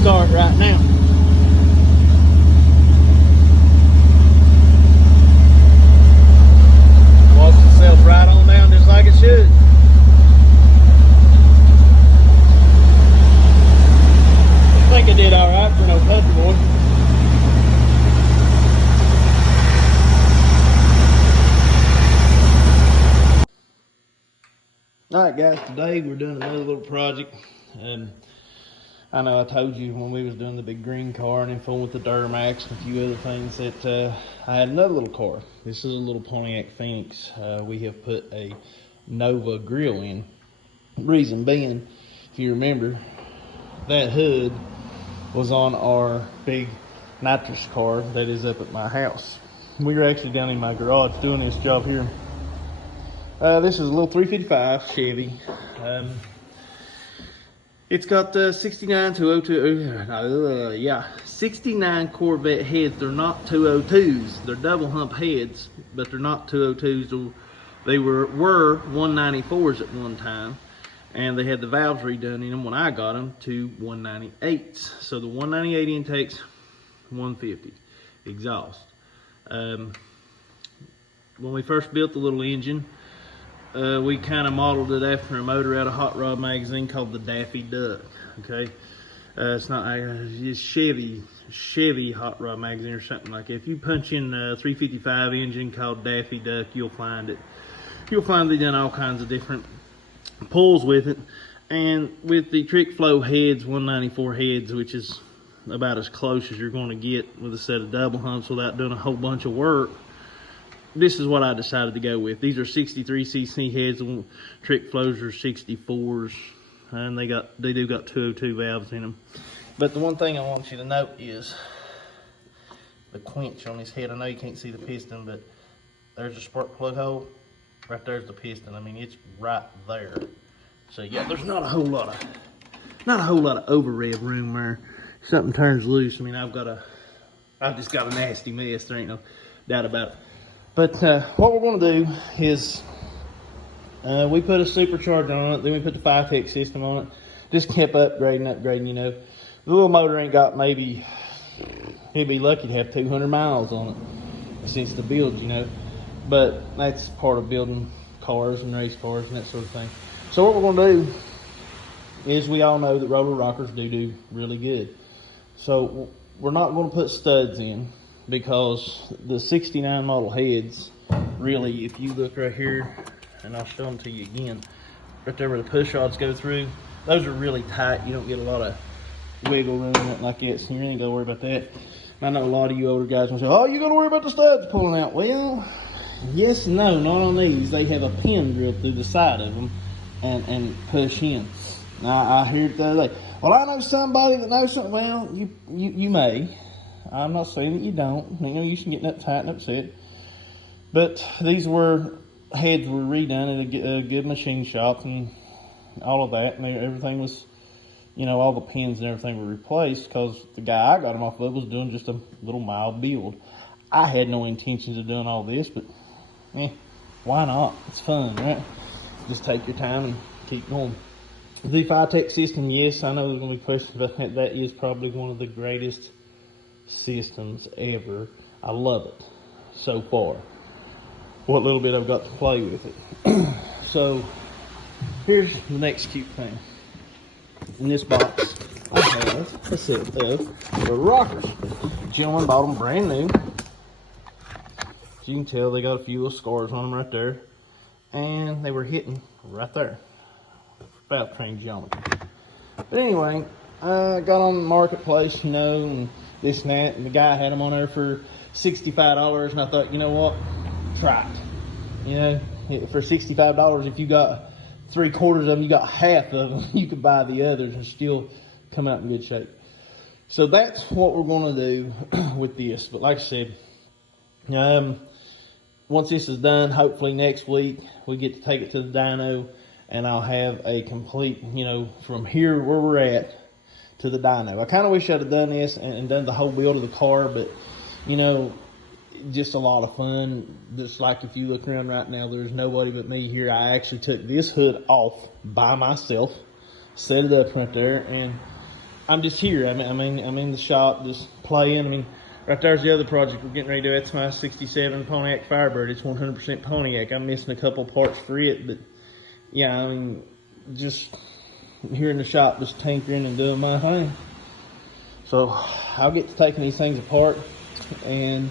start right now. Walks itself right on down just like it should. I think I did all right for no country boy. Alright guys, today we're doing another little project. I know I told you when we was doing the big green car and info with the Duramax and a few other things that I had another little car. This is a little Pontiac Phoenix. We have put a Nova grill in. Reason being, if you remember, that hood was on our big nitrous car that is up at my house. We were actually down in my garage doing this job here. This is a little 355 Chevy. It's got 69 Corvette heads. They're not 202s. They're double hump heads, but they're not 202s. They were 194s at one time, and they had the valves redone in them when I got them to 198s. So the 198 intakes, 150 exhaust. When we first built the little engine, we kind of modeled it after a motor out of Hot Rod magazine called the Daffy Duck. Okay, it's not it's Chevy Hot Rod magazine or something like that. If you punch in a 355 engine called Daffy Duck, you'll find it. You'll find they done all kinds of different pulls with it, and with the Trick Flow heads, 194 heads, which is about as close as you're going to get with a set of double humps without doing a whole bunch of work. This is what I decided to go with. These are 63cc heads. Trick Flows are 64s, and they do got 202 valves in them. But the one thing I want you to note is the quench on this head. I know you can't see the piston, but there's a spark plug hole. Right there's the piston. I mean, it's right there. So yeah, there's not a whole lot of over rev room there. If something turns loose, I mean, I've just got a nasty mess. There ain't no doubt about it. But what we're going to do is we put a supercharger on it, then we put the 5-tech system on it. Just kept upgrading, you know. The little motor ain't got maybe, he'd be lucky to have 200 miles on it since the build, you know. But that's part of building cars and race cars and that sort of thing. So what we're going to do is, we all know that roller rockers do really good. So we're not going to put studs in, because the 69 model heads, really, if you look right here, and I'll show them to you again, right there where the push rods go through, those are really tight. You don't get a lot of wiggle room like that, so you ain't gotta worry about that. And I know a lot of you older guys will say, oh, you gotta worry about the studs pulling out. Well, yes and no, not on these. They have a pin drilled through the side of them and push in. Now, I hear it the other day, well, I know somebody that knows something. Well, you may. I'm not saying that you don't. You know, you should get uptight and upset. But these heads were redone at a good machine shop and all of that. And everything was, you know, all the pins and everything were replaced, because the guy I got them off of was doing just a little mild build. I had no intentions of doing all this, but why not? It's fun, right? Just take your time and keep going. The 5-tech system, yes, I know there's going to be questions about that. That is probably one of the greatest systems ever. I love it so far. What little bit I've got to play with it. So here's the next cute thing. In this box I have a set of the rockers. Gentleman bought them brand new. As you can tell, they got a few little scars on them right there, and they were hitting right there. Valve train geometry. But anyway, I got on the marketplace, you know, and this and that, and the guy had them on there for $65, and I thought, you know what, try it. You know, for $65, if you got 3/4 of them, you got half of them, you could buy the others and still come out in good shape. So that's what we're going to do with this. But like I said, once this is done, hopefully next week we get to take it to the dyno, and I'll have a complete, you know, from here where we're at to the dyno. I kind of wish I'd have done this and done the whole build of the car, but, you know, just a lot of fun. Just like if you look around right now, there's nobody but me here. I actually took this hood off by myself, set it up right there, and I'm just here. I'm in the shop just playing. I mean, right there's the other project we're getting ready to do. That's my 67 Pontiac Firebird. It's 100% Pontiac. I'm missing a couple parts for it, but yeah, I mean, just here in the shop just tinkering and doing my thing. So I'll get to taking these things apart, and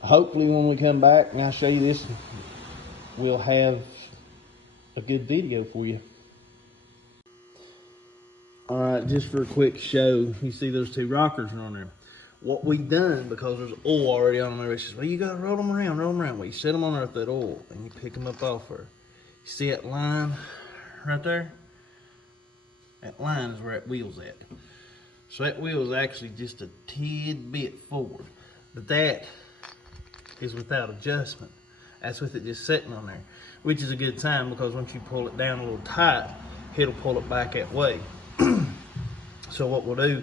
hopefully when we come back and I'll show you this, we'll have a good video for you. All right, just for a quick show, you see those two rockers are on there. What we done, because there's oil already on there, it says, well, you gotta roll them around. Well, you set them on there with that oil, and you pick them up off her. You see that line right there? That line is where that wheel's at. So that wheel is actually just a tidbit forward, but that is without adjustment. That's with it just sitting on there, which is a good sign, because once you pull it down a little tight, it'll pull it back that way. So what we'll do,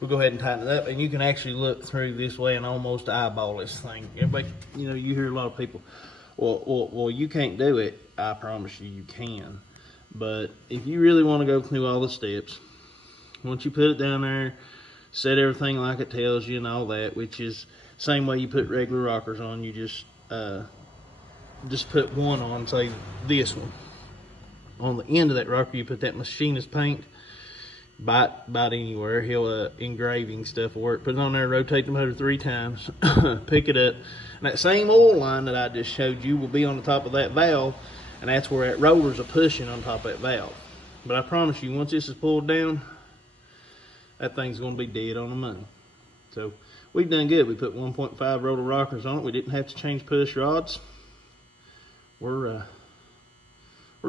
we'll go ahead and tighten it up, and you can actually look through this way and almost eyeball this thing. Everybody, you know, you hear a lot of people, well, you can't do it. I promise you, you can. But if you really want to go through all the steps, once you put it down there, set everything like it tells you and all that, which is same way you put regular rockers on. You just put one on, say this one. On the end of that rocker, you put that machinist paint. Bite anywhere. He'll engraving stuff will work. Put it on there, rotate the motor 3 times, pick it up, and that same oil line that I just showed you will be on the top of that valve, and that's where that rollers are pushing on top of that valve. But I promise you, once this is pulled down, that thing's going to be dead on the money. So we've done good. We put 1.5 rotor rockers on it. We didn't have to change push rods. We're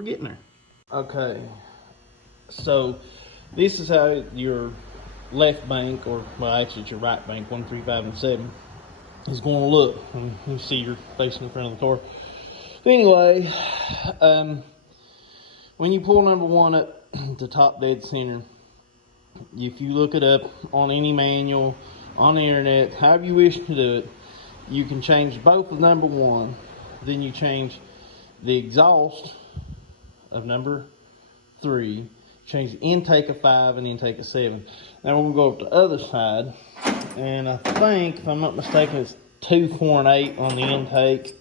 getting there. Okay, so this is how your left bank, or well, actually it's your right bank, 1, 3, 5, and 7, is going to look. And you see you're facing in front of the car. But anyway, when you pull number 1 up to top dead center, if you look it up on any manual, on the internet, however you wish to do it, you can change both of number 1. Then you change the exhaust of number 3. Change the intake of 5 and intake of 7. Now we're going to go over to the other side, and I think, if I'm not mistaken, it's 2, 4, and 8 on the intake,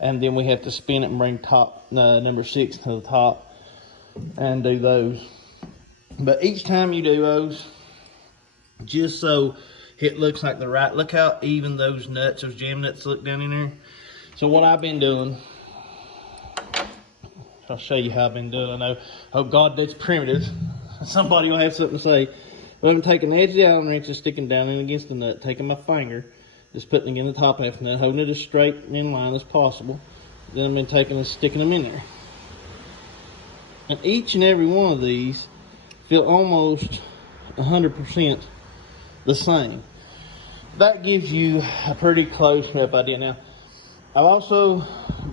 and then we have to spin it and bring number 6 to the top and do those. But each time you do those, just so it looks like the right, look how even those nuts, those jam nuts look down in there. So what I've been doing, I'll show you how I've been doing. I know, oh God, that's primitive. Somebody will have something to say. But I'm taking the edge of the Allen wrench and sticking down in against the nut, taking my finger, just putting it in the top half of the nut, holding it as straight and in line as possible. Then I've been taking and sticking them in there. And each and every one of these feel almost 100% the same. That gives you a pretty close enough idea. Now, I've also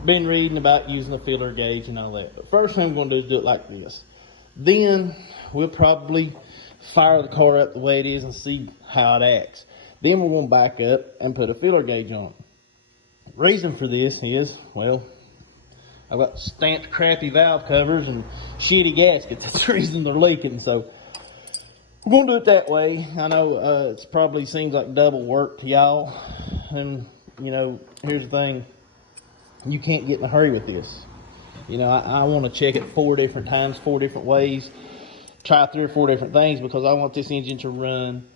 been reading about using a feeler gauge and all that. But first thing I'm going to do is do it like this. Then we'll probably fire the car up the way it is and see how it acts. Then we're going to back up and put a feeler gauge on it. The reason for this is, well, I've got stamped crappy valve covers and shitty gaskets. That's the reason they're leaking. So we're going to do it that way. I know it probably seems like double work to y'all. And, you know, here's the thing. You can't get in a hurry with this. You know, I want to check it 4 different times, 4 different ways. Try 3 or 4 different things, because I want this engine to run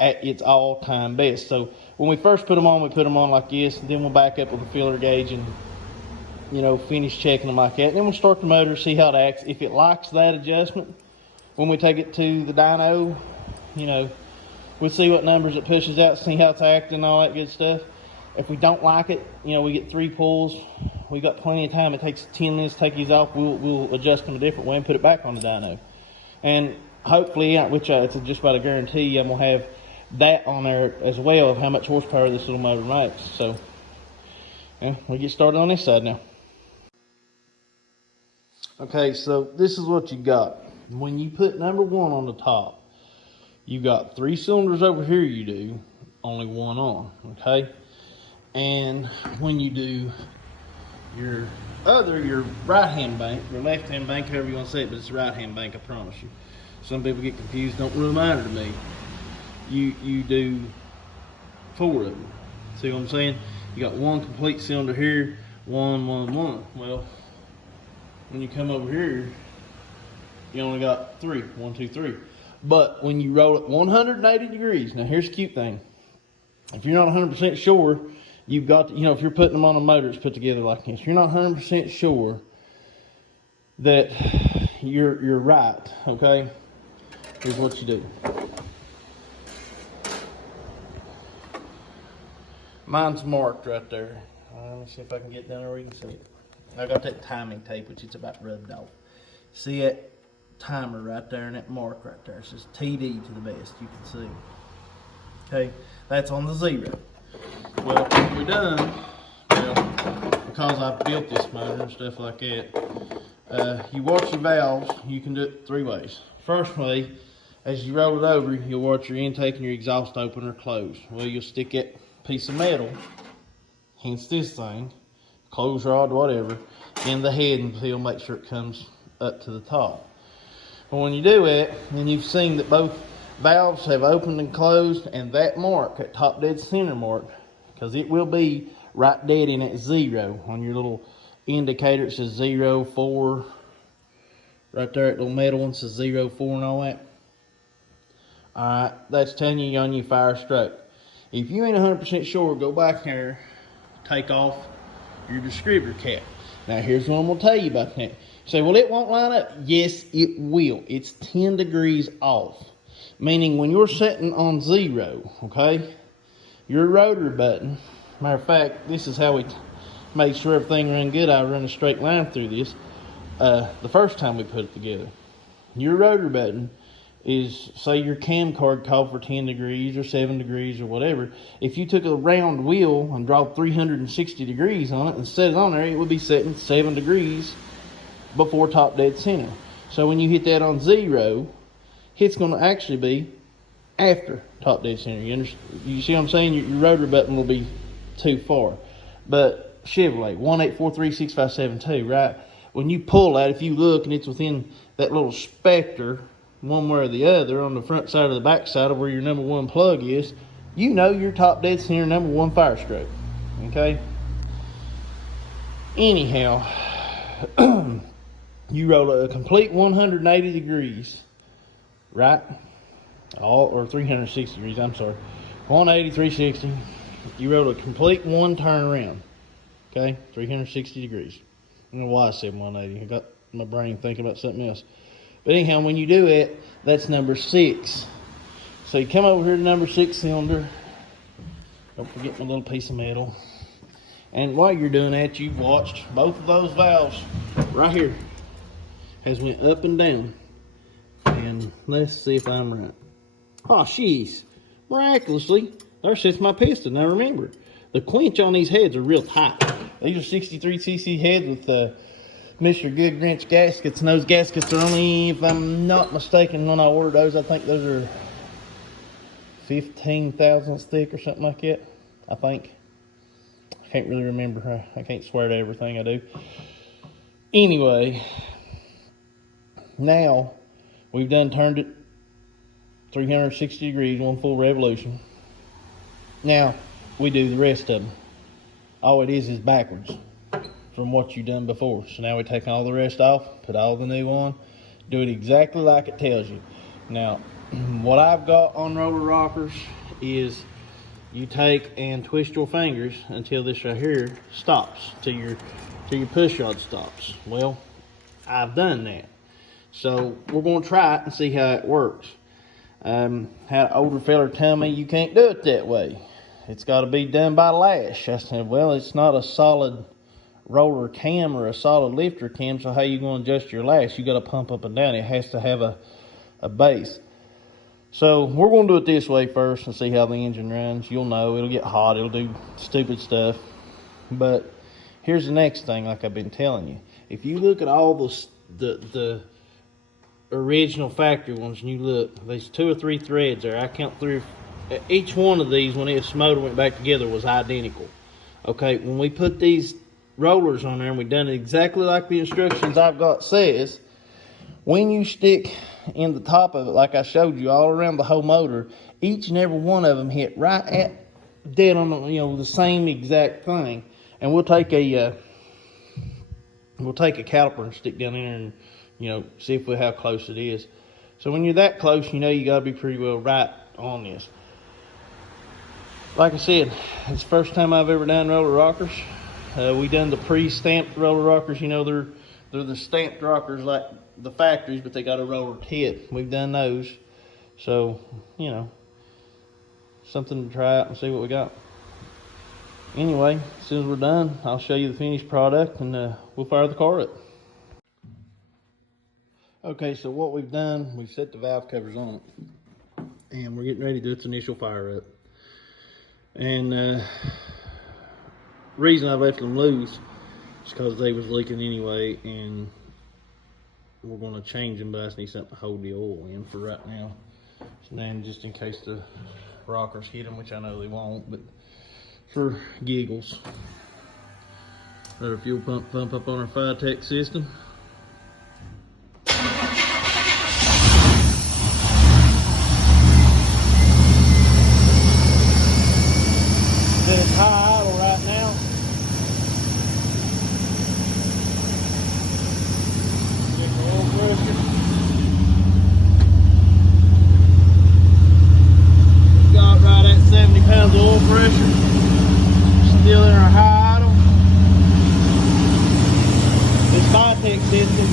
at its all-time best. So when we first put them on, we put them on like this. And then we'll back up with a feeler gauge and, you know, finish checking them like that. And then we'll start the motor, see how it acts. If it likes that adjustment, when we take it to the dyno, you know, we'll see what numbers it pushes out, see how it's acting, all that good stuff. If we don't like it, you know, we get 3 pulls. We've got plenty of time. It takes 10 minutes to take these off. We'll adjust them a different way and put it back on the dyno. And hopefully, which it's just about a guarantee, I'm going to have that on there as well, of how much horsepower this little motor makes. So, yeah, we'll get started on this side now. Okay, so this is what you got. When you put number 1 on the top, you got 3 cylinders over here you do, only 1 on, okay? And when you do your right hand bank, or left hand bank, however you want to say it, but it's right hand bank, I promise you. Some people get confused, don't really matter to me. You do 4 of them. See what I'm saying? You got 1 complete cylinder here, 1, 1, 1. Well, when you come over here, you only got 3. 1, 2, 3. But when you roll it 180 degrees, now here's the cute thing. If you're not 100% sure, you've got to, if you're putting them on a motor that's put together like this, you're not 100% sure that you're right, okay? Here's what you do. Mine's marked right there. Let me see if I can get down there where you can see it. I got that timing tape, which it's about rubbed off. See that timer right there and that mark right there? It says TD to the best you can see. Okay, that's on the 0. Well, when we're done, because I built this motor and stuff like that, you watch the valves. You can do it 3 ways. First way, as you roll it over, you'll watch your intake and your exhaust opener closed. Well, you'll stick that piece of metal, hence this thing, close rod, whatever, in the head until make sure it comes up to the top. But when you do it, then you've seen that both valves have opened and closed, and that mark, that top dead center mark, because it will be right dead in at 0 on your little indicator. It says 0, 4, right there, that little metal one says 0, 4 and all that. Alright, that's telling you you're on your fire stroke. If you ain't 100% sure, go back here, take off your distributor cap. Now here's what I'm going to tell you about that. You say, well, it won't line up. Yes, it will. It's 10 degrees off. Meaning when you're setting on 0, okay, your rotor button, matter of fact, this is how we made sure everything ran good. I run a straight line through this the first time we put it together. Your rotor button is, say your cam card called for 10 degrees or 7 degrees or whatever. If you took a round wheel and dropped 360 degrees on it and set it on there, it would be setting 7 degrees before top dead center. So when you hit that on 0, it's going to actually be after top dead center. You see what I'm saying? Your rotor button will be too far. But Chevrolet 1843657 right? When you pull that, if you look and it's within that little specter, one way or the other, on the front side or the back side of where your number 1 plug is, you know your top dead center number 1 fire stroke. Okay? Anyhow, you roll a complete 180 degrees, right? Or 360 degrees, I'm sorry. 180, 360. You roll a complete 1 turn around. Okay? 360 degrees. I don't know why I said 180. I got my brain thinking about something else. But anyhow, when you do it, that's number 6. So you come over here to number 6 cylinder. Don't forget my little piece of metal. And while you're doing that, you've watched both of those valves right here has went up and down. And let's see if I'm right. Oh, jeez. Miraculously, there sits my piston. Now remember, the quench on these heads are real tight. These are 63cc heads with Mr. Goodwrench gaskets, and those gaskets are only, if I'm not mistaken, when I ordered those, I think those are 15 thousandths thick or something like that, I think. I can't really remember. I can't swear to everything I do. Anyway, now we've done turned it 360 degrees, 1 full revolution. Now we do the rest of them. All it is backwards from what you've done before. So now we take all the rest off, put all the new on, do it exactly like it tells you. Now, what I've got on roller rockers is you take and twist your fingers until this right here stops, till your push rod stops. Well, I've done that. So we're going to try it and see how it works. Had an older fella tell me you can't do it that way. It's got to be done by lash. I said, well, it's not a solid roller cam or a solid lifter cam, so how you going to adjust your lash? You got to pump up and down. It has to have a base. So we're going to do it this way first and see how the engine runs. You'll know it'll get hot, it'll do stupid stuff. But here's the next thing, like I've been telling you. If you look at all the original factory ones and you look, there's 2 or 3 threads there. I count 3. Each one of these, when its motor went back together, was identical. Okay, when we put these rollers on there and we done it exactly like the instructions I've got says, when you stick in the top of it, like I showed you, all around the whole motor, each and every one of them hit right at dead on the, the same exact thing. And we'll take a caliper and stick down there and see if how close it is. So when you're that close, you got to be pretty well right on this. Like I said, it's the first time I've ever done roller rockers. We done the pre-stamped roller rockers. They're the stamped rockers like the factories, but they got a roller tip. We've done those. So, something to try out and see what we got. Anyway, as soon as we're done, I'll show you the finished product and we'll fire the car up. Okay, so what we've done, we've set the valve covers on it. And we're getting ready to do its initial fire up. And reason I left them loose is because they was leaking anyway, and we're going to change them, but I just need something to hold the oil in for right now. So then, just in case the rockers hit them, which I know they won't, but for giggles. Our fuel pump up on our Firetech system. It's high idle right now. Check the oil pressure. We've got right at 70 pounds of oil pressure. Still in our high idle. This Firetech system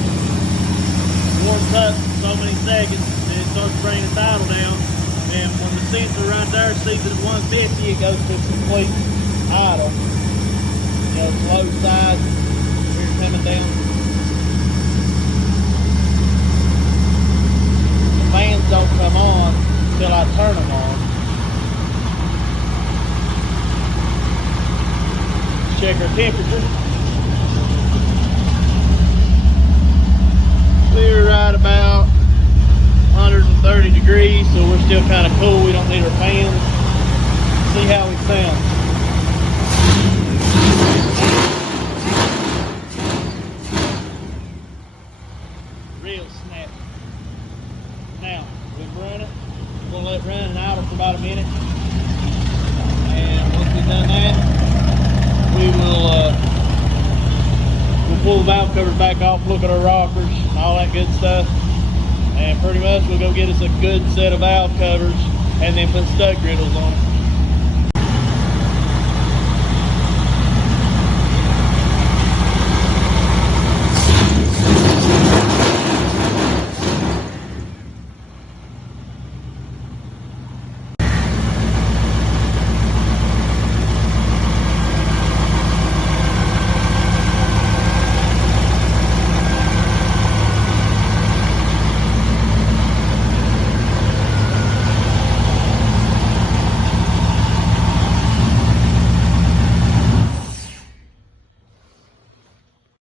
warms up so many seconds and it starts bringing its idle down. And when the sensor right there sees it at 150, it goes to complete idle. Slow side, we're coming down. The fans don't come on until I turn them on. Check our temperature. We're right about 130 degrees, so we're still kind of cool. We don't need our fans. See how we sound. Real snappy. Now, we've run it. We're going to let it run and idle for about a minute. And once we've done that, we'll pull the valve covers back off, look at our rockers, and all that good stuff. And pretty much we'll go get us a good set of valve covers and then put stud griddles on them.